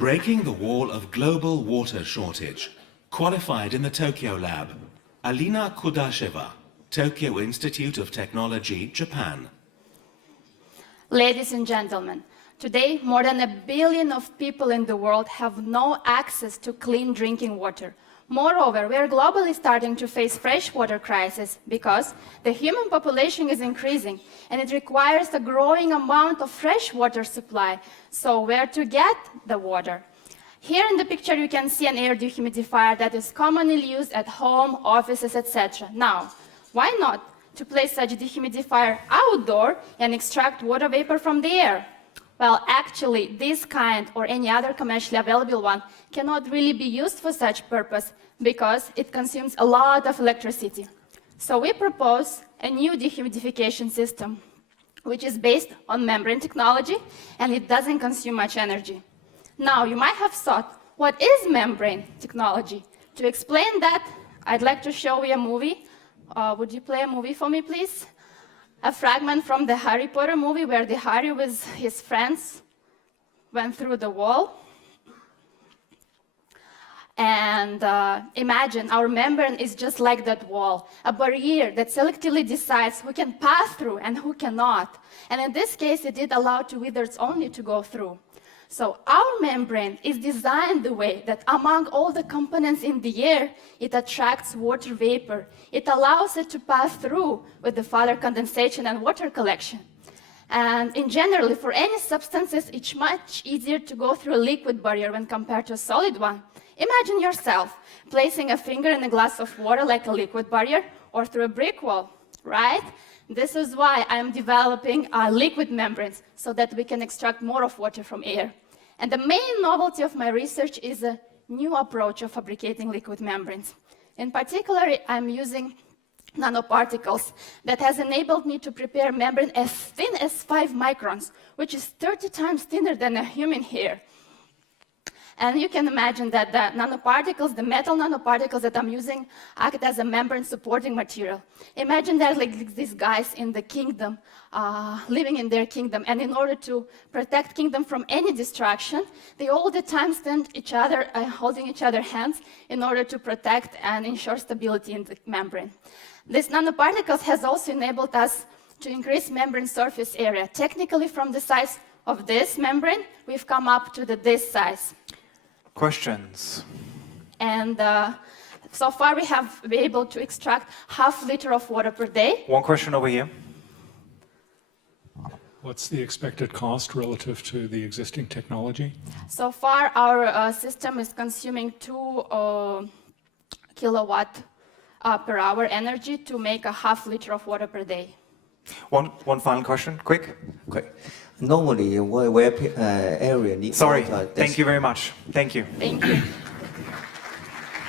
Breaking the wall of global water shortage. Qualified in the Tokyo lab. Alina Kudasheva, Tokyo Institute of Technology, Japan. Ladies and gentlemen, today more than 1 billion of people in the world have no access to clean drinking water. Moreover, we are globally starting to face freshwater crisis because the human population is increasing and it requires a growing amount of fresh water supply. So where to get the water? Here in the picture you can see an air dehumidifier that is commonly used at home, offices, etc. Now, why not to place such a dehumidifier outdoor and extract water vapor from the air? Well, actually, this kind or any other commercially available one cannot really be used for such purpose because it consumes a lot of electricity. So we propose a new dehumidification system, which is based on membrane technology, and it doesn't consume much energy. Now, you might have thought, what is membrane technology? To explain that, I'd like to show you a movie. Would you play a movie for me, please? A fragment from the Harry Potter movie where the Harry with his friends went through the wall. And imagine our membrane is just like that wall, a barrier that selectively decides who can pass through and who cannot. And in this case, it did allow two withers only to go through. So our membrane is designed the way that among all the components in the air, it attracts water vapor. It allows it to pass through with the further condensation and water collection. And in general, for any substances, it's much easier to go through a liquid barrier when compared to a solid one. Imagine yourself placing a finger in a glass of water like a liquid barrier or through a brick wall, right? This is why I'm developing liquid membranes so that we can extract more of water from air. And the main novelty of my research is a new approach of fabricating liquid membranes. In particular, I'm using nanoparticles that has enabled me to prepare membrane as thin as 5 microns, which is 30 times thinner than a human hair. And you can imagine that the nanoparticles, the metal nanoparticles that I'm using, act as a membrane supporting material. Imagine that like these guys in the kingdom, living in their kingdom, and in order to protect kingdom from any destruction, they all the time stand each other, holding each other's hands in order to protect and ensure stability in the membrane. These nanoparticles has also enabled us to increase membrane surface area. Technically, from the size of this membrane, we've come up to this size. Questions? And so far we have been able to extract ½ liter of water per day. One question over here. What's the expected cost relative to the existing technology? So far our system is consuming 2 kilowatt per hour energy to make ½ liter of water per day. One final question, quick. Normally, where area needs Sorry, water, thank you very much. Thank you. Thank you.